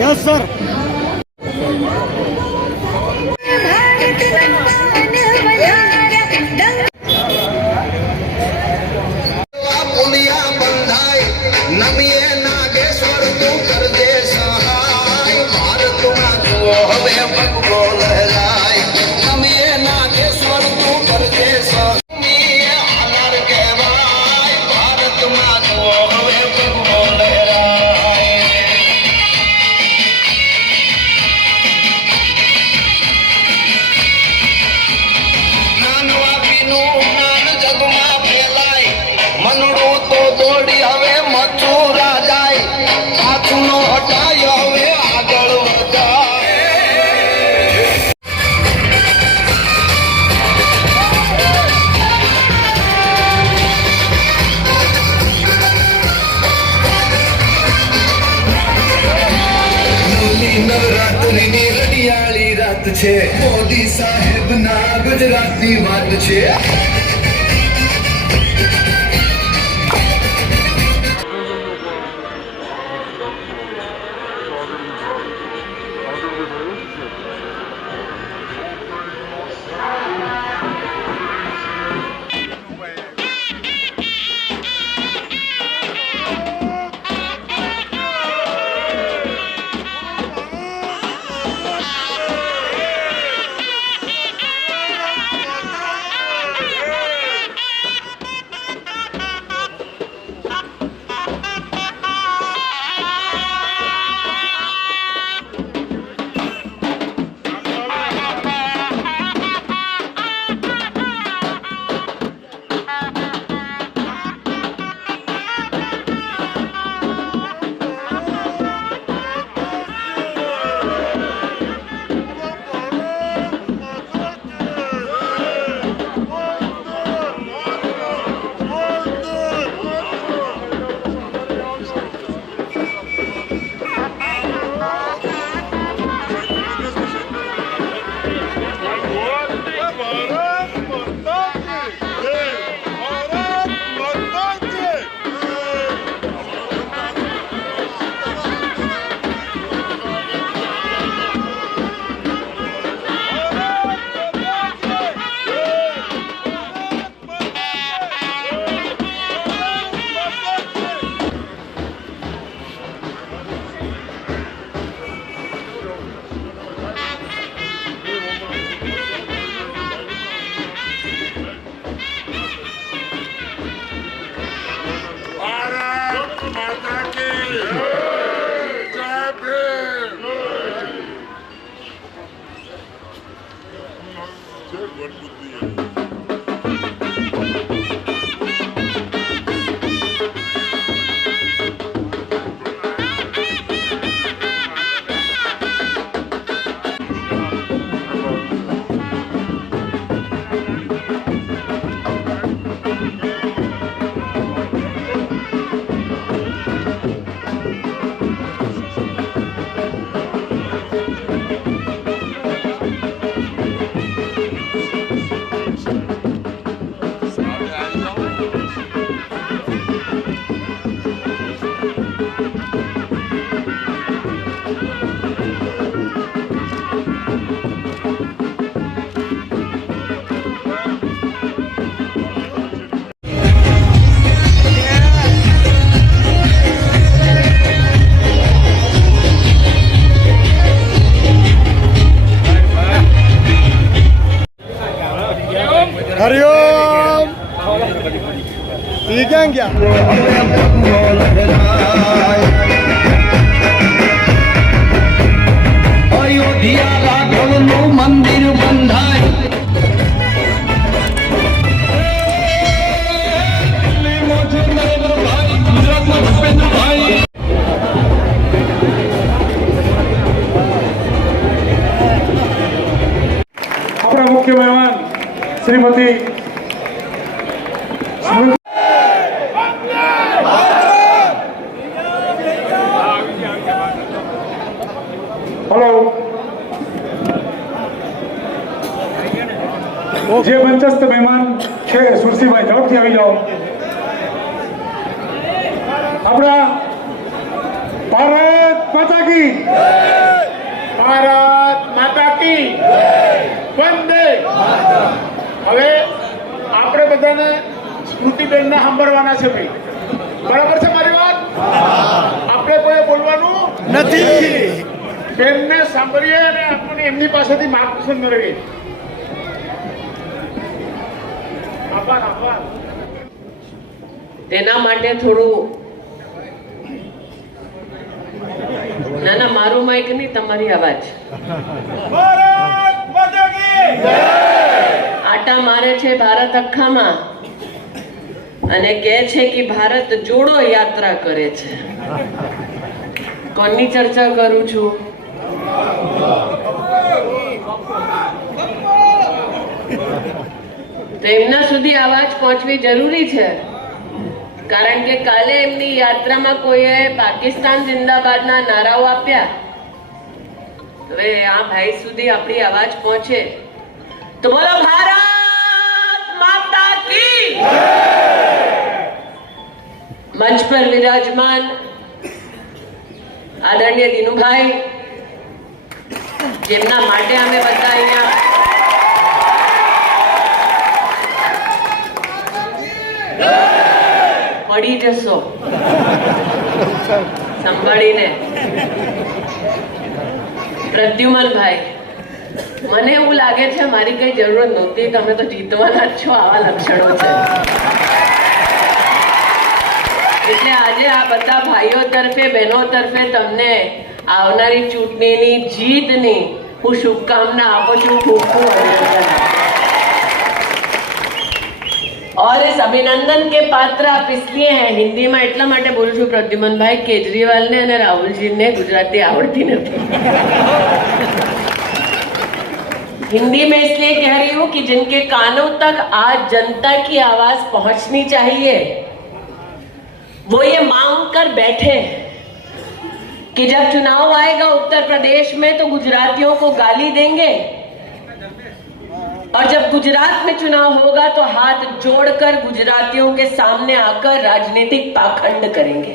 Yes sir. નવરાત્રિની રડિયાળી રાત છે, મોદી સાહેબના ગુજરાતની વાત છે. हरिओम। ठीक है क्या? अयोध्या राघवनु मंदिर बंधाय अपना मुख्य मेहमान श्रीमती हेलो જે મંચસ્થ મહેમાન છે સુરસીભાઈ ઝડપથી આવી જાઓ. આપણા ભારત માતા કી ભારત માતા કી વંદે. હવે આપણે બધાને સ્મૃતિબેનને સાંભળવાના છે ભાઈ. બરાબર છે મારી વાત? આપણે કોઈ બોલવાનું નથી. બેનને સાંભળીએ અને આપણને એમની પાસેથી માર્ગદર્શન મેળવીએ. આભાર આભાર. તેના માટે થોડું ના ના મારું માઇક નહીં, તમારી અવાજ આટા મારે છે ભારત અખામાં અને કહે છે કે ભારત જોડો યાત્રા કરે છે. કોની ચર્ચા કરું છું? તો એમના સુધી અવાજ પહોંચવી જરૂરી છે, કારણ કે કાલે એમની યાત્રામાં કોઈએ પાકિસ્તાન જિંદાબાદના નારાઓ આપ્યા. હવે આ ભાઈ સુધી આપણી અવાજ પહોંચે તો બોલો ભારત માતા કી. મંચ પર વિરાજમાન આદરણીય દિનુભાઈ, જેમના માટે અમે બધા અહીંયા પડી જશો સંભાળીને. પ્રદ્યુમનભાઈ, મને એવું લાગે છે મારી કઈ જરૂરત નહોતી, તમે તો જીતવાના જ છો. આવા લક્ષણો છે એટલે આજે આ બધા ભાઈઓ તરફે બહેનો તરફે તમને આવનારી ચૂંટણીની જીતની હું શુભકામના આપું છું. ખૂબ ખૂબ અભિનંદન. और इस अभिनंदन के पात्र आप इसलिए हैं, हिंदी में એટલા માટે બોલું છું પ્રદ્યુમન ભાઈ, કેજરીવાલ ને અને રાहुल ने गुजराती आवड़ती नहीं. हिंदी में इसलिए कह रही हूं कि जिनके कानों तक आज जनता की आवाज पहुंचनी चाहिए वो ये मांग कर बैठे हैं कि जब चुनाव आएगा उत्तर प्रदेश में तो गुजरातियों को गाली देंगे, और जब गुजरात में चुनाव होगा तो हाथ जोड़कर गुजरातियों के सामने आकर राजनीतिक पाखंड करेंगे.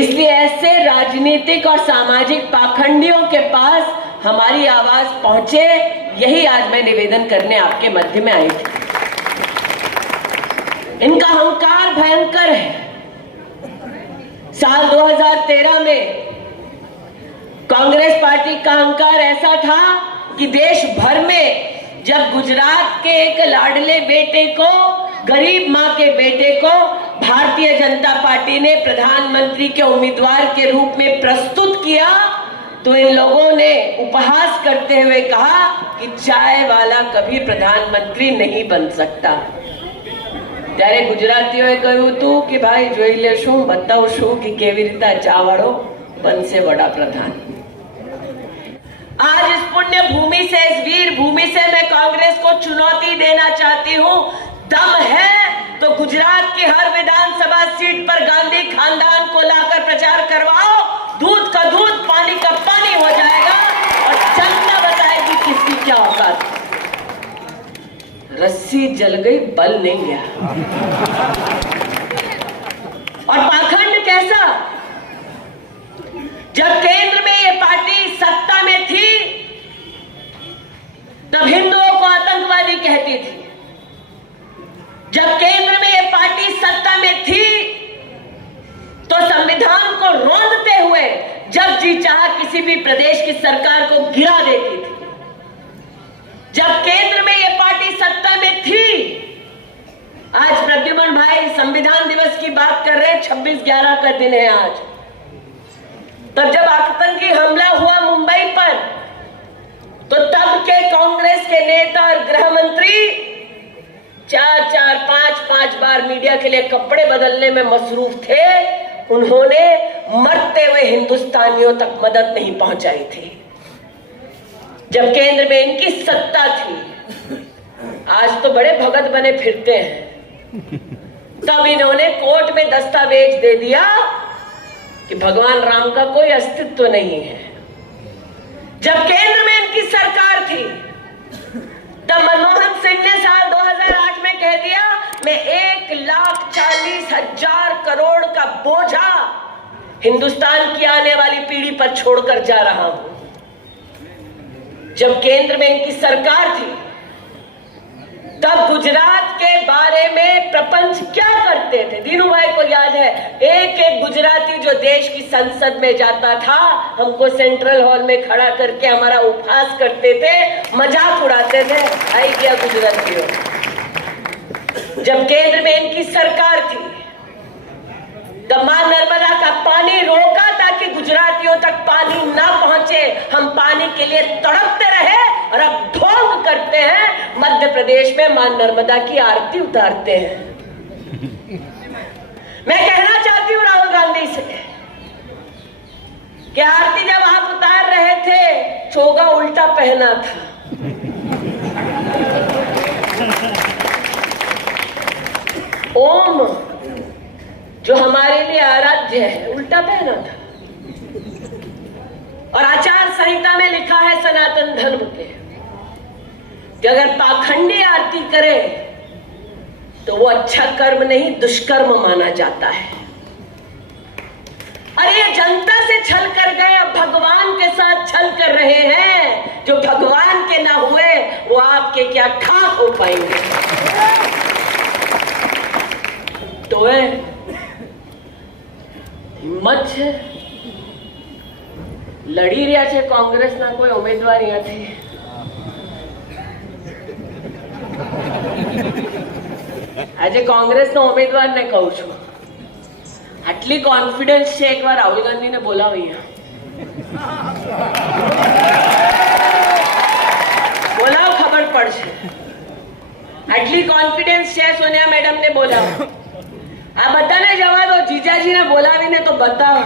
इसलिए ऐसे राजनीतिक और सामाजिक पाखंडियों के पास हमारी आवाज पहुंचे, यही आज मैं निवेदन करने आपके मध्य में आई थी. इनका अहंकार भयंकर है. साल 2013 में कांग्रेस पार्टी का अहंकार ऐसा था कि देश भर में जब गुजरात के एक लाडले बेटे को, गरीब मां के बेटे को भारतीय जनता पार्टी ने प्रधानमंत्री के उम्मीदवार के रूप में प्रस्तुत किया तो इन लोगों ने उपहास करते हुए कहा कि चाय वाला कभी प्रधानमंत्री नहीं बन सकता. ત્યારે ગુજરાતીઓએ કહ્યું હતું કે ભાઈ જોઈ લેશું, બતાવશું કે કેવી રીતે ચા વાળો બનશે વડાપ્રધાન. आज इस पुण्य भूमि से, इस वीर भूमि से मैं कांग्रेस को चुनौती देना चाहती हूँ. दम है तो गुजरात की हर विधानसभा सीट पर गांधी खानदान को लाकर प्रचार करवाओ. दूध का दूध, पानी का पानी हो जाएगा और जनता बताएगी किसकी क्या औकात. रस्सी जल गई, बल नहीं गया. और पाखंड कैसा? जब केंद्र में ये पार्टी सत्ता में थी तब हिंदुओं को आतंकवादी कहती थी. जब केंद्र में ये पार्टी सत्ता में थी तो संविधान को रौंदते हुए जब जी चाहा किसी भी प्रदेश की सरकार को गिरा देती थी. जब केंद्र में ये पार्टी सत्ता में थी, आज प्रद्युमन भाई संविधान दिवस की बात कर रहे हैं, 26/11 का दिन है आज. तब जब आतंकी हमला हुआ मुंबई पर तो तब के कांग्रेस के नेता और गृह मंत्री 4-4, 5-5 बार मीडिया के लिए कपड़े बदलने में मसरूफ थे. उन्होंने मरते हुए हिंदुस्तानियों तक मदद नहीं पहुंचाई थी. जब केंद्र में इनकी सत्ता थी, आज तो बड़े भगत बने फिरते हैं, तब इन्होंने कोर्ट में दस्तावेज दे दिया कि भगवान राम का कोई अस्तित्व नहीं है. जब केंद्र में इनकी सरकार थी तब मैं 1,40,000 करोड़ का बोझा हिंदुस्तान की आने वाली पीढ़ी पर छोड़कर जा रहा हूं। जब केंद्र में इनकी सरकार थी तब गुजरात के बारे में प्रपंच क्या करते थे? दीनू भाई को याद है, एक एक गुजराती जो देश की संसद में जाता था हमको सेंट्रल हॉल में खड़ा करके हमारा उपहास करते थे, मजाक उड़ाते थे। आई क्या गुजरातियों, जब केंद्र में इनकी सरकार थी तब मां नर्मदा का पानी रोका ताकि गुजरातियों तक पानी ना पहुंचे। हम पानी के लिए तड़पते रहे और अब ढोंग करते हैं, मध्य प्रदेश में मां नर्मदा की आरती उतारते हैं। मैं कहना चाहती हूं राहुल गांधी से कि आरती जब आप उतार रहे थे चोगा उल्टा पहना था। ओम जो हमारे लिए आराध्य है उल्टा पहना था। और आचार संहिता में लिखा है सनातन धर्म के कि अगर पाखंडी आरती करे तो वो अच्छा कर्म नहीं दुष्कर्म माना जाता है। अरे ये जनता से छल कर गए, अब भगवान के साथ छल कर रहे हैं। जो भगवान के ना हुए वो आपके क्या खाक हो पाएंगे। तो હિંમત છે, લડી રહ્યા છે કોંગ્રેસના કોઈ ઉમેદવાર અહીંયાથી? આજે કોંગ્રેસના ઉમેદવારને કહું છું, આટલી કોન્ફિડન્સ છે, એકવાર રાહુલ ગાંધીને બોલાવો અહીંયા, બોલાવો, ખબર પડશે। આટલી કોન્ફિડન્સ છે સોનિયા મેડમને બોલાવો। આ બધાને જવા દો, જીજાજીને બોલાવીને તો બતાવો।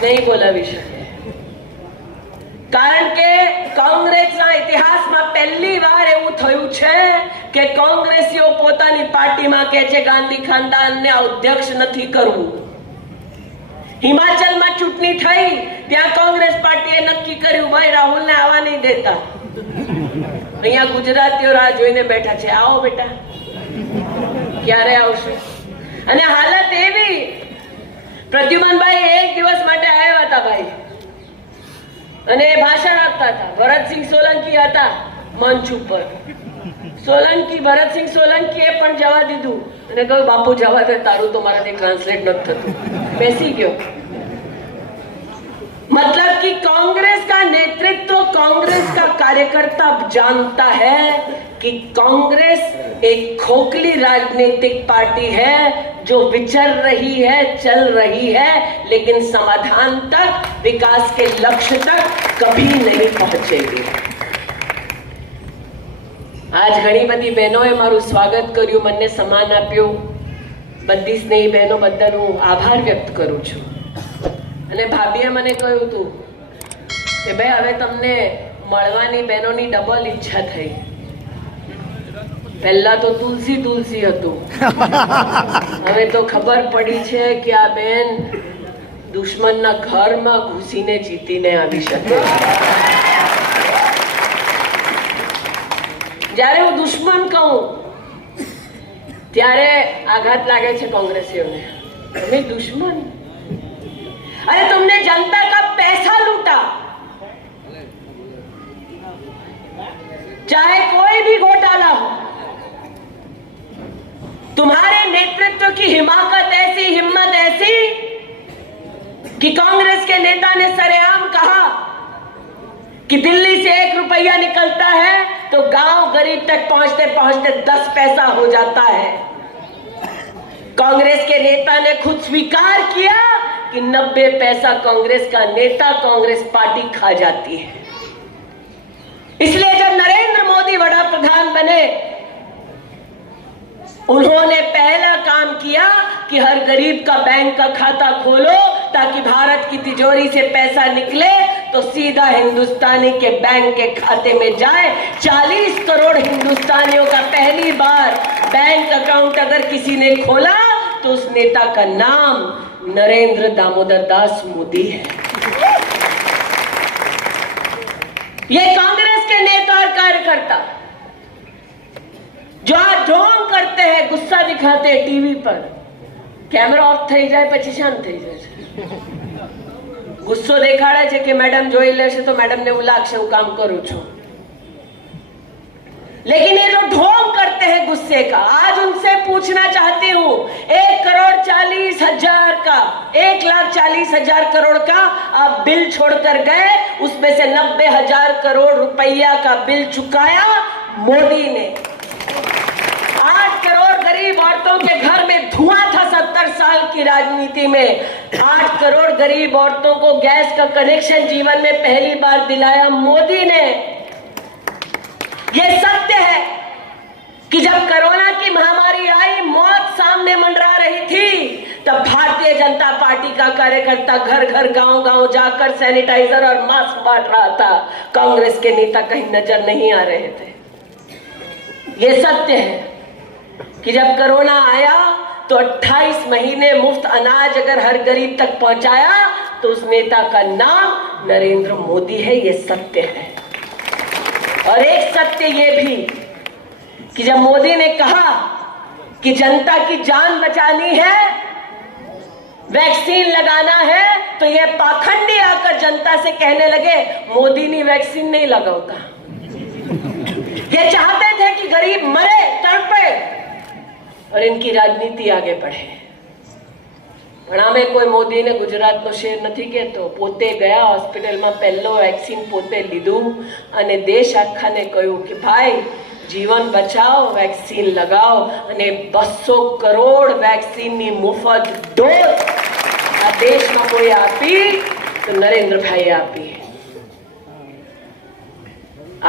નહીં બોલાવી શકે, કારણ કે કોંગ્રેસના ઇતિહાસમાં પહેલી વાર એવું થયું છે કે કોંગ્રેસીઓ પોતાની પાર્ટીમાં કહે છે ગાંધી ખાનદાનને અધ્યક્ષ નથી કરવું। હિમાચલમાં ચૂંટણી થઈ ત્યાં કોંગ્રેસ પાર્ટીએ નક્કી કર્યું ભાઈ રાહુલને આવવા નહીં દેતા। અહીંયા ગુજરાતીઓ રાહ જોઈને બેઠા છે, આવો બેટા, ક્યારે આવશે? અને હાલત એવી, પ્રદ્યુમનભાઈ એક દિવસ માટે આવ્યા હતા ભાઈ અને ભાષણ આપતા હતા। ભરતસિંહ સોલંકી હતા મંચ ઉપર। સોલંકી ભરતસિંહ સોલંકીએ પણ જવા દીધું અને કહ્યું બાપુ જવા દે, તારું તો મારાથી ટ્રાન્સલેટ નથી થતું, બેસી ગયો। मतलब कि कांग्रेस का नेतृत्व, कांग्रेस का कार्यकर्ता जानता है कि कांग्रेस एक खोखली राजनीतिक पार्टी है जो विचर रही है, चल रही है, लेकिन समाधान तक, विकास के लक्ष्य तक कभी नहीं पहुंचेगी। आज घणी बधी बहनोए मारू स्वागत कर्યું, મને સન્માન આપ્યું। બધી સ્નેહી બહેનો બદલ હું આભાર વ્યક્ત કરું છું। અને ભાભીએ મને કહ્યું હતું કે ભાઈ હવે તમને મળવાની બહેનોની ડબલ ઈચ્છા થઈ। પહેલા તો તુલસી તુલસી હતું, હવે તો ખબર પડી છે કે આ બેન દુશ્મનના ઘરમાં ઘૂસીને જીતીને આવી શકે। જ્યારે હું દુશ્મન કહું ત્યારે આઘાત લાગે છે કોંગ્રેસીઓને, તમે દુશ્મન? अरे तुमने जनता का पैसा लूटा, चाहे कोई भी घोटाला हो। तुम्हारे नेतृत्व की हिमाकत ऐसी, हिम्मत ऐसी कि कांग्रेस के नेता ने सरेआम कहा कि दिल्ली से 1 रुपया निकलता है तो गांव गरीब तक पहुंचते पहुंचते 10 पैसा हो जाता है। कांग्रेस के नेता ने खुद स्वीकार किया कि 90 पैसा कांग्रेस का नेता, कांग्रेस पार्टी खा जाती है। इसलिए जब नरेंद्र मोदी वड़ा प्रधान बने, उन्होंने पहला काम किया कि हर गरीब का बैंक का खाता खोलो ताकि भारत की तिजोरी से पैसा निकले तो सीधा हिंदुस्तानी के बैंक के खाते में जाए। 40 करोड़ हिंदुस्तानियों का पहली बार बैंक अकाउंट अगर किसी ने खोला तो उस नेता का नाम नरेंद्र दामोदर दास मोदी है। ये कांग्रेस के नेता और कार्यकर्ता जो આ ઢોંગ કરते हैं, गुस्सा दिखाते हैं टीवी पर, कैमरा ऑफ થઈ જાય પછી શાંત થઈ જાય છે. ગુસ્સો દેખાડે છે કે મેડમ જોઈ લેશે તો મેડમ ને એવું લાગશે હું કામ કરું છું. लेकिन ये जो ढोंग करते हैं गुस्से का, आज उनसे पूछना चाहती हूँ, 1,40,00,000 का 1,40,000 करोड़ का आप बिल छोड़कर गए, उसमें से 90,000 करोड़ रुपया का बिल चुकाया मोदी ने. 8 करोड़ गरीब औरतों के घर में धुआं था 70 साल की राजनीति में. 8 करोड़ गरीब औरतों को गैस का कनेक्शन जीवन में पहली बार दिलाया मोदी ने. ये सत्य है कि जब कोरोना की महामारी आई, मौत सामने मंडरा रही थी, तब भारतीय जनता पार्टी का कार्यकर्ता घर घर गांव गांव जाकर सैनिटाइजर और मास्क बांट रहा था. कांग्रेस के नेता कहीं नजर नहीं आ रहे थे. ये सत्य है कि जब कोरोना आया तो 28 महीने मुफ्त अनाज अगर हर गरीब तक पहुंचाया तो उस नेता का नाम नरेंद्र मोदी है. ये सत्य है. और एक सत्य ये भी कि जब मोदी ने कहा कि जनता की जान बचानी है, वैक्सीन लगाना है, तो ये पाखंडी आकर जनता से कहने लगे मोदी ने वैक्सीन नहीं लगाता. ये चाहते थे कि गरीब मरे, तड़पे और इनकी राजनीति आगे बढ़े. પણ અમે કોઈ મોદીને ગુજરાતનો શેર નથી કહેતો. પોતે ગયા હોસ્પિટલમાં પહેલો વેક્સિન પોતે લીધું અને દેશ આખાને કહ્યું કે ભાઈ જીવન બચાવો, વેક્સિન લગાવો. અને 200 કરોડ વેક્સિનની મુફત ડોઝ આ દેશમાં કોઈ આપી તો નરેન્દ્રભાઈએ આપી.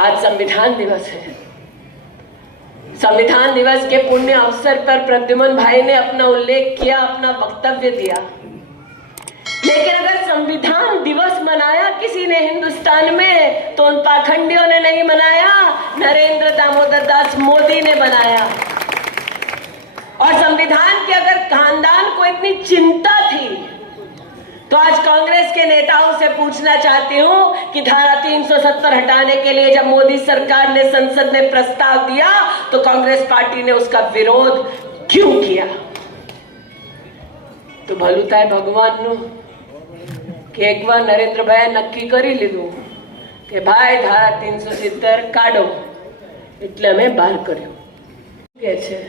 आज संविधान दिवस है. संविधान दिवस के पुण्य अवसर पर प्रद्युमन भाई ने अपना उल्लेख किया, अपना वक्तव्य दिया. लेकिन अगर संविधान दिवस मनाया किसी ने हिंदुस्तान में तो उन पाखंडियों ने नहीं मनाया, नरेंद्र दामोदर दास मोदी ने बनाया. और संविधान की अगर खानदान को इतनी चिंता थी तो आज कांग्रेस के नेताओं से पूछना चाहती हूं कि धारा 370 हटाने के लिए जब मोदी सरकार ने संसद में प्रस्ताव दिया तो कांग्रेस पार्टी ने उसका विरोध क्यों किया? तो भलू थाय भगवान नु कि एक बार नरेंद्र भाई नक्की करी लीधु कि भाई धारा 370 काढो એટલે અમે બહાર કર્યું. કે છે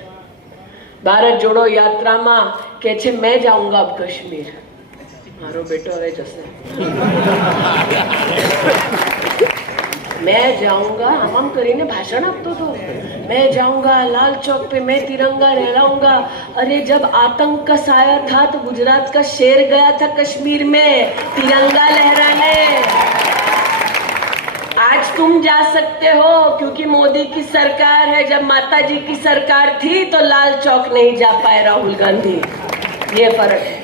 ભારત જોડો યાત્રામાં કે છે मैं जाऊंगा अब कश्मीर. मारो बेटो હવે જશે. मैं जाऊंगा हम કરીને ભાષણ આપતો હતો. मैं जाऊंगा लाल चौक पे, मैं तिरंगा लहराऊंगा. अरे जब आतंक आया था तो गुजरात का शेर गया था कश्मीर में तिरंगा लहराने. आज तुम जा सकते हो क्योंकि मोदी की सरकार है. जब माता जी की सरकार थी तो लाल चौक नहीं जा पाए राहुल गांधी. ये फर्क है.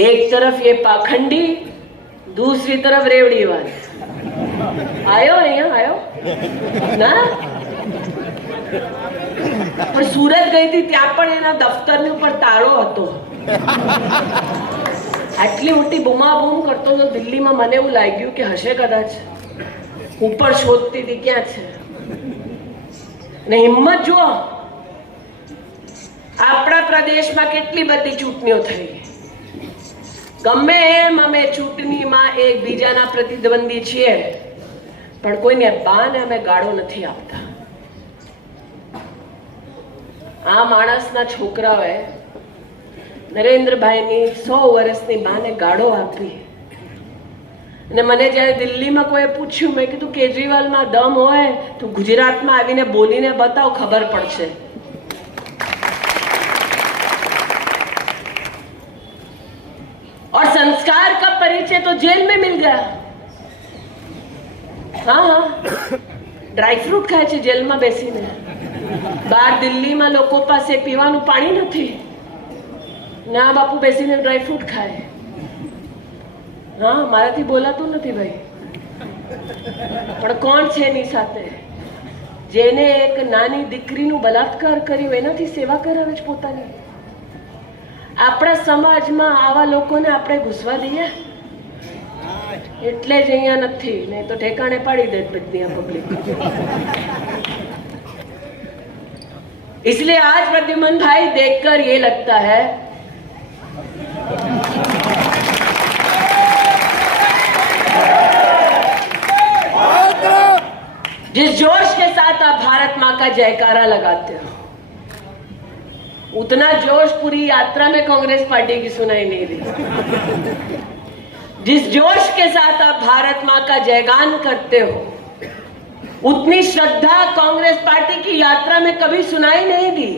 एक तरफ ये पाखंडी, दूसरी तरफ रेवड़ी वाले. आयो અહીંયા આયો ના? પણ સુરત ગઈ હતી ત્યાં પણ એના દફતરની ઉપર તાળો હતો. આટલી મોટી બૂમાબૂમ કરતો તો દિલ્હીમાં મને એવું લાગ્યું કે હશે કદાચ. ઉપર શોધતી હતી ક્યાં છે. ને હિંમત જુઓ, આપણા પ્રદેશમાં કેટલી બધી ચૂંટણીઓ થઈ. ગમે એમ અમે ચૂંટણીમાં એકબીજાના પ્રતિદ્વંદી છીએ પણ કોઈને બાને અમે ગાળો નથી આપતા. આ માણસના છોકરાઓએ નરેન્દ્રભાઈની 100 વર્ષની બાને ગાળો આપી. અને મને જ્યારે દિલ્હીમાં કોઈએ પૂછ્યું, મેં કીધું કેજરીવાલમાં દમ હોય તો ગુજરાતમાં આવીને બોલીને બતાવો, ખબર પડશે. और संस्कार का परिचय तो जेल में मिल गया. हाँ हाँ, ड्राई फ्रूट खाए छे जेल में बेसीने. बार दिल्ली में लोको पासे पीवानुं पाणी नथी, ना बापू बेसीने ड्राई फ्रूट खाए. हाँ, माराथी बोलातुं नथी भाई. पण कोण छे एनी साथे जेने एक नानी दीकरीनुं बलात्कार कर्यो एनाथी सेवा करावे छे पोतानी. આપણા સમાજમાં આવા લોકોને આપણે ઘૂસવા દઈએ? એટલે જ અહીંયા નથી, નહીં તો ઠેકાણે પાડી દે બધી પબ્લિક। इसलिए आज प्रद्युमन भाई देखकर ये लगता है जिस जोश के साथ आप भारत मां का जयकारा लगाते हो, उतना जोश पूरी यात्रा में कांग्रेस पार्टी की सुनाई नहीं दी। जिस जोश के साथ आप भारत मां का जयगान करते हो, उतनी श्रद्धा कांग्रेस पार्टी की यात्रा में कभी सुनाई नहीं दी।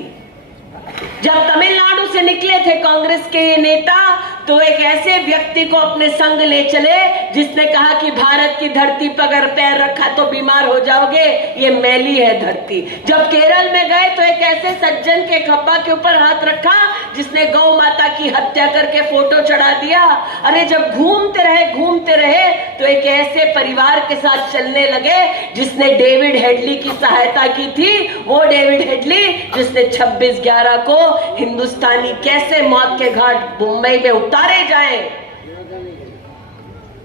जब तमिलनाडु से निकले थे कांग्रेस के ये नेता, तो एक ऐसे व्यक्ति को अपने संग ले चले जिसने कहा कि भारत की धरती पर अगर पैर रखा तो बीमार हो जाओगे, ये मैली है धरती। जब केरल में गए तो एक ऐसे सज्जन के खब्बा के ऊपर हाथ रखा जिसने गौ माता की हत्या करके फोटो चढ़ा दिया। अरे जब घूमते रहे तो एक ऐसे परिवार के साथ चलने लगे जिसने डेविड हेडली की सहायता की थी। वो डेविड हेडली जिसने 26/11 को हिंदुस्तानी कैसे मौत के घाट मुंबई में उतारे जाए,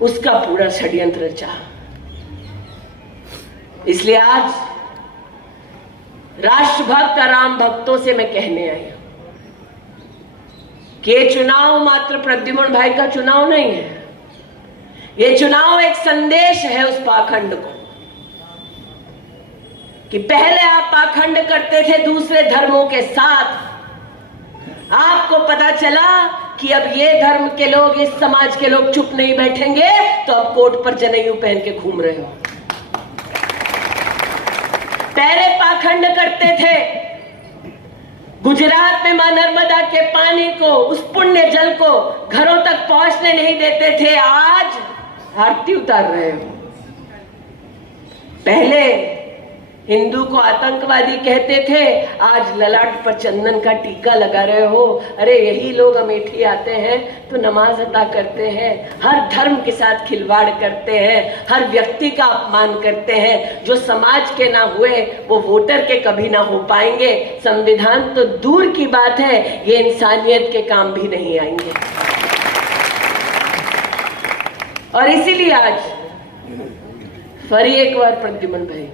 उसका पूरा षड्यंत्र रचा। इसलिए आज राष्ट्रभक्त राम भक्तों से मैं कहने आई हूं कि ये चुनाव मात्र प्रद्युमन भाई का चुनाव नहीं है, ये चुनाव एक संदेश है उस पाखंड को कि पहले आप पाखंड करते थे दूसरे धर्मों के साथ, आपको पता चला कि अब ये धर्म के लोग, इस समाज के लोग चुप नहीं बैठेंगे, तो अब कोट पर जनेऊ पहन के घूम रहे हो। पहले पाखंड करते थे, गुजरात में मां नर्मदा के पानी को, उस पुण्य जल को घरों तक पहुंचने नहीं देते थे, आज आरती उतार रहे हो। पहले हिंदू को आतंकवादी कहते थे, आज ललाट पर चंदन का टीका लगा रहे हो। अरे यही लोग अमेठी आते हैं तो नमाज अदा करते हैं, हर धर्म के साथ खिलवाड़ करते हैं, हर व्यक्ति का अपमान करते हैं। जो समाज के ना हुए वो वोटर के कभी ना हो पाएंगे। संविधान तो दूर की बात है, ये इंसानियत के काम भी नहीं आएंगे। और इसीलिए आज फिर एक बार प्रद्युमन भाई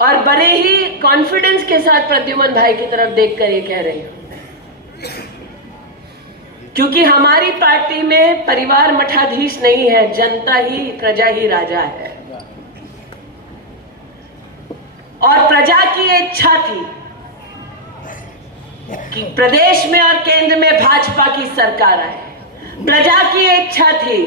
और बड़े ही कॉन्फिडेंस के साथ प्रद्युमन भाई की तरफ देखकर ये कह रही हूं, क्योंकि हमारी पार्टी में परिवार मठाधीश नहीं है, जनता ही, प्रजा ही राजा है। और प्रजा की इच्छा थी कि प्रदेश में और केंद्र में भाजपा की सरकार आए। प्रजा की इच्छा थी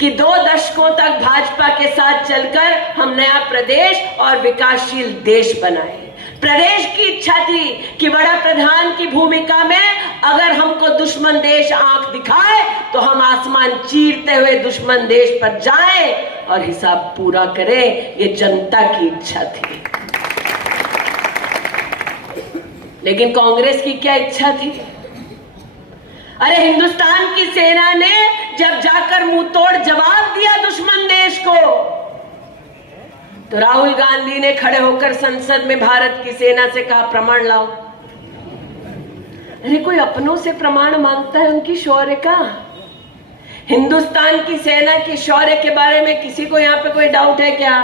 कि 2 दशकों तक भाजपा के साथ चलकर हम नया प्रदेश और विकासशील देश बनाए। प्रदेश की इच्छा थी कि बड़ा प्रधान की भूमिका में अगर हमको दुश्मन देश आंख दिखाए तो हम आसमान चीरते हुए दुश्मन देश पर जाएं और हिसाब पूरा करें। ये जनता की इच्छा थी। लेकिन कांग्रेस की क्या इच्छा थी? अरे हिंदुस्तान की सेना ने जब जाकर मुंह तोड़ जवाब दिया दुश्मन देश को, तो राहुल गांधी ने खड़े होकर संसद में भारत की सेना से कहा प्रमाण लाओ। अरे कोई अपनों से प्रमाण मांगता है उनकी शौर्य का? हिंदुस्तान की सेना की शौर्य के बारे में किसी को यहाँ पे कोई डाउट है क्या?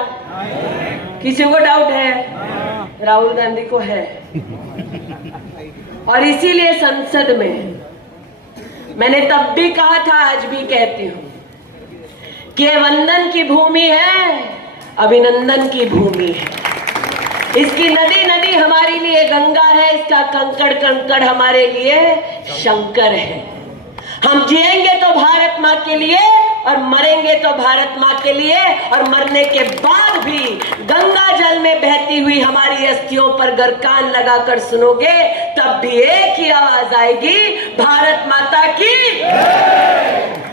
किसी को डाउट है? राहुल गांधी को है। और इसीलिए संसद में मैंने तब भी कहा था, आज भी कहती हूं कि वंदन की भूमि है, अभिनंदन की भूमि है। इसकी नदी नदी हमारे लिए गंगा है, इसका कंकड़ कंकड़ हमारे लिए शंकर है। हम जिएंगे तो भारत माँ के लिए और मरेंगे तो भारत माँ के लिए, और मरने के बाद भी गंगा जल में बहती हुई हमारी अस्थियों पर गरकान लगाकर सुनोगे, तब भी एक ही आवाज आएगी, भारत माता की।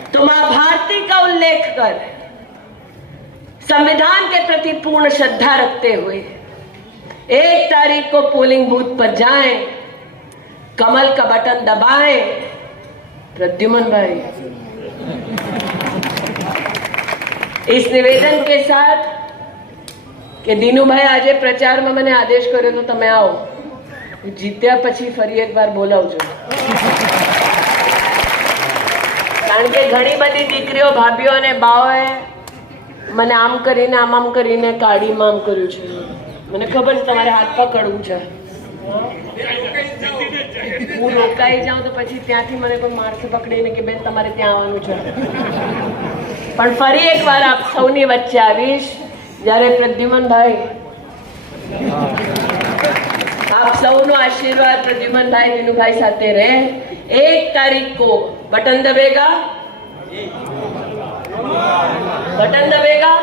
तो मां भारती का उल्लेख कर संविधान के प्रति पूर्ण श्रद्धा रखते हुए 1 तारीख को पोलिंग बूथ पर जाएं, कमल का बटन दबाएं। प्रद्युमन भाई इस निवेदन के साथ कि दीनू भाई आज प्रचार में मैंने आदेश કર્યો તો તમે આવો, જીત્યા પછી ફરી એકવાર બોલાવજો, કારણ કે ઘણી બધી દીકરીઓ, ભાભીઓ અને બાઓએ મને આમ કરીને આમ કરીને કાઢીમાં આમ કર્યું છે. મને ખબર છે તમારે હાથ પકડવું છે. હું રોકાઈ જાઉં તો પછી ત્યાંથી મને કોઈ માણસે પકડીને કે બેન તમારે ત્યાં આવવાનું છે. પણ ફરી એકવાર આપ સૌની વચ્ચે આવીશ જ્યારે પ્રદ્યુમનભાઈ, આપ સૌનો આશીર્વાદ પ્રદ્યુમનભાઈ વિનુભાઈ સાથે રહે. 1 तारीख को बटन दबेगा, बटन दबेगा,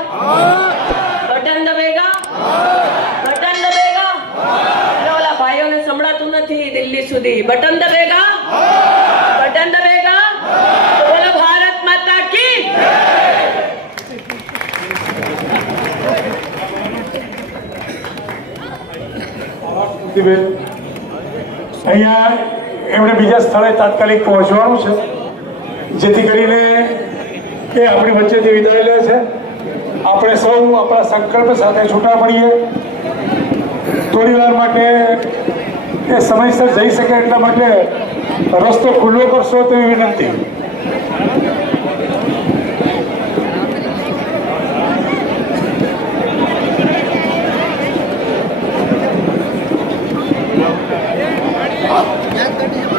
बटन दबेगा, बटन दबेगा. અરે ઓલા ભાઈઓને સંભળાતું નથી દિલ્હી સુધી. બટન દબેગા, બટન દબેગા. તો બોલો ભારત માતા કી. અહીંયા એમણે બીજા સ્થળે તાત્કાલિક પહોંચવાનું છે, જેથી કરીને એ આપણી વચ્ચેથી વિદાય લે છે. આપણે સૌ આપણા સંકલ્પ સાથે છૂટા પડીએ. થોડી વાર માટે એ સમયસર જઈ શકે એટલા માટે રસ્તો ખુલ્લો કરશો તેવી વિનંતી. યાદ કરી